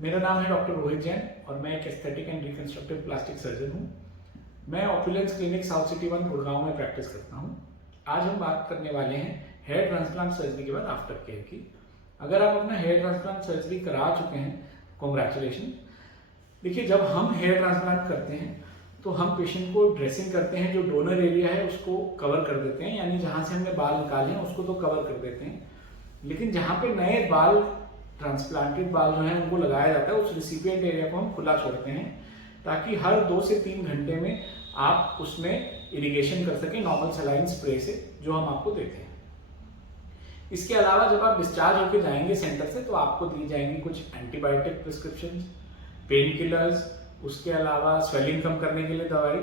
मेरा नाम है डॉक्टर रोहित जैन और मैं एक aesthetic and reconstructive plastic surgeon हूँ। मैं opulence clinic south city 1 Gurgaon में प्रैक्टिस करता हूँ। आज हम बात करने वाले हैं हेयर ट्रांसप्लांट सर्जरी के बाद आफ्टर केयर की। अगर आप अपना हेयर ट्रांसप्लांट सर्जरी करा चुके हैं, कॉन्ग्रेचुलेशन। देखिए, जब हम हेयर ट्रांसप्लांट करते हैं तो हम पेशेंट को ड्रेसिंग करते हैं, जो डोनर एरिया है उसको कवर कर देते हैं, यानी जहाँ से हमने बाल निकाले हैं उसको तो कवर कर देते हैं, लेकिन जहाँ पे नए बाल, ट्रांसप्लांटेड बाल जो हैं उनको लगाया जाता है, उस रिसिपिएंट एरिया को हम खुला छोड़ते हैं ताकि हर 2 से 3 घंटे में आप उसमें इरिगेशन कर सकें नॉर्मल सलाइन स्प्रे से, जो हम आपको देते हैं। इसके अलावा जब आप डिस्चार्ज होकर जाएंगे सेंटर से तो आपको दी जाएंगी कुछ एंटीबायोटिक प्रिस्क्रिप्शन, पेन किलर्स, उसके अलावा स्वेलिंग कम करने के लिए दवाई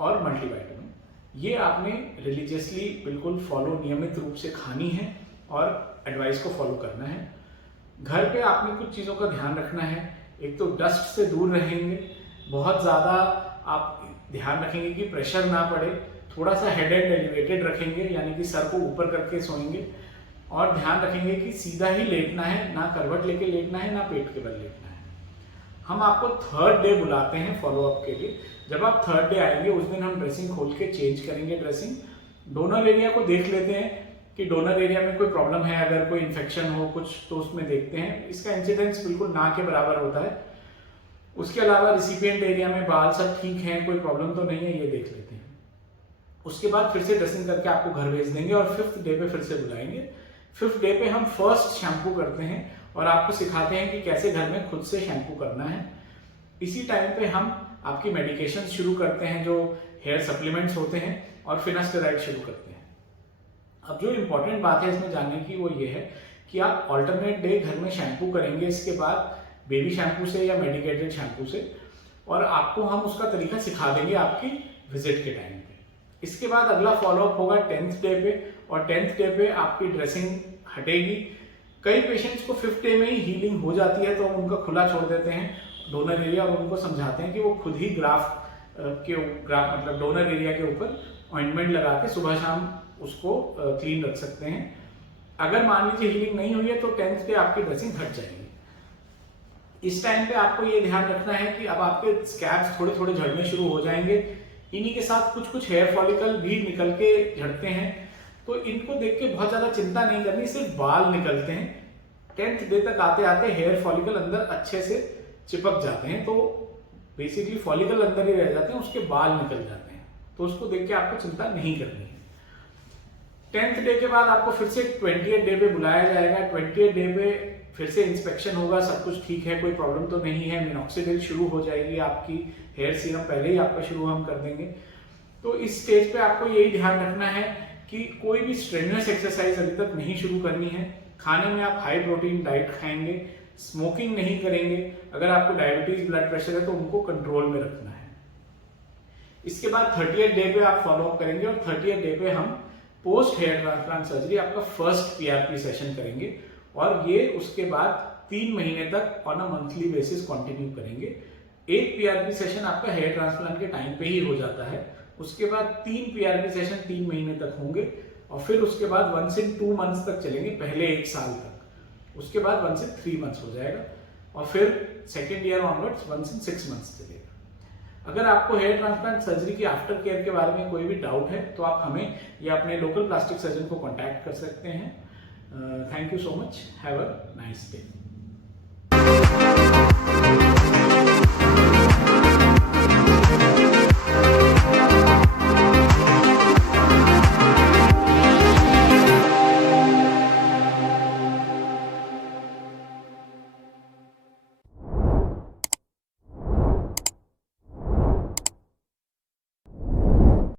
और मल्टीविटामिन। ये आपने रिलीजियसली बिल्कुल फॉलो, नियमित रूप से खानी है और एडवाइस को फॉलो करना है। घर पे आपने कुछ चीज़ों का ध्यान रखना है। एक तो डस्ट से दूर रहेंगे, बहुत ज़्यादा आप ध्यान रखेंगे कि प्रेशर ना पड़े, थोड़ा सा हेड एंड एलिवेटेड रखेंगे, यानी कि सर को ऊपर करके सोएंगे, और ध्यान रखेंगे कि सीधा ही लेटना है, ना करवट लेके लेटना है, ना पेट के बल लेटना है। हम आपको 3rd डे बुलाते हैं फॉलोअप के लिए। जब आप 3rd डे आएंगे उस दिन हम ड्रेसिंग खोल के चेंज करेंगे ड्रेसिंग। डोनर एरिया को देख लेते हैं कि डोनर एरिया में कोई प्रॉब्लम है, अगर कोई इन्फेक्शन हो कुछ तो उसमें देखते हैं। इसका इंसिडेंस बिल्कुल ना के बराबर होता है। उसके अलावा रिसिपिएंट एरिया में बाल सब ठीक हैं, कोई प्रॉब्लम तो नहीं है, ये देख लेते हैं। उसके बाद फिर से ड्रेसिंग करके आपको घर भेज देंगे और 5th डे पे फिर से बुलाएंगे। 5th डे पे हम फर्स्ट शैम्पू करते हैं और आपको सिखाते हैं कि कैसे घर में खुद से शैम्पू करना है। इसी टाइम पे हम आपकी मेडिकेशन शुरू करते हैं, जो हेयर सप्लीमेंट्स होते हैं, और फिनास्टेरॉइड शुरू करते हैं। अब जो इम्पोर्टेंट बात है इसमें जानने की वो ये है कि आप ऑल्टरनेट डे घर में शैम्पू करेंगे, इसके बाद बेबी शैम्पू से या मेडिकेटेड शैम्पू से, और आपको हम उसका तरीका सिखा देंगे आपकी विजिट के टाइम पे। इसके बाद अगला फॉलोअप होगा 10th डे पे, और 10th डे पे आपकी ड्रेसिंग हटेगी। कई पेशेंट्स को 5th डे में ही हीलिंग हो जाती है तो हम उनका खुला छोड़ देते हैं डोनर एरिया, और उनको समझाते हैं कि वो खुद ही ग्राफ मतलब डोनर एरिया के ऊपर ऑइंटमेंट लगा के सुबह शाम उसको क्लीन रख सकते हैं। अगर मान लीजिए हीलिंग नहीं हुई है तो 10th डे आपकी ड्रेसिंग हट जाएगी। इस टाइम पे आपको ये ध्यान रखना है कि अब आपके स्कैब्स थोड़े थोड़े झड़ने शुरू हो जाएंगे। इन्हीं के साथ कुछ कुछ हेयर फॉलिकल भी निकल के झड़ते हैं, तो इनको देख के बहुत ज्यादा चिंता नहीं करनी, सिर्फ बाल निकलते हैं। 10th डे तक आते आते हेयर फॉलिकल अंदर अच्छे से चिपक जाते हैं, तो बेसिकली फॉलिकल अंदर ही रह जाते हैं, उसके बाल निकल जाते हैं, तो उसको देख के आपको चिंता नहीं करनी है। 10th डे के बाद आपको फिर से 20th डे पे बुलाया जाएगा। 20th डे पे फिर से इंस्पेक्शन होगा, सब कुछ ठीक है, कोई प्रॉब्लम तो नहीं है। मिनॉक्सिडिल शुरू हो जाएगी आपकी, हेयर सीरम पहले ही आपका शुरू हम कर देंगे। तो इस स्टेज पे आपको यही ध्यान रखना है कि कोई भी स्ट्रेनुअस एक्सरसाइज अभी तक नहीं शुरू करनी है। खाने में आप हाई प्रोटीन डाइट खाएंगे, स्मोकिंग नहीं करेंगे। अगर आपको डायबिटीज, ब्लड प्रेशर है तो उनको कंट्रोल में रखना है। इसके बाद 30th डे पे आप फॉलोअप करेंगे, और 30th डे पे हम पोस्ट हेयर ट्रांसप्लांट सर्जरी आपका फर्स्ट PRP सेशन करेंगे, और ये उसके बाद 3 महीने तक on a monthly basis continue करेंगे। एक PRP सेशन आपका हेयर ट्रांसप्लांट के टाइम पे ही हो जाता है। उसके बाद 3 PRP सेशन 3 महीने तक होंगे, और फिर उसके बाद 1 से 2 मंथ्स तक चलेंगे, पहले 1 साल तक। उसके बाद 1 से 3 मंथ्स हो जाएगा, और फिर सेकेंड ईयर ऑनवर्ड्स 1 से 6 मंथ्स चलेगा। अगर आपको हेयर ट्रांसप्लांट सर्जरी की आफ्टर केयर के बारे में कोई भी डाउट है तो आप हमें या अपने लोकल प्लास्टिक सर्जन को कॉन्टैक्ट कर सकते हैं। Thank you so much, have a nice day.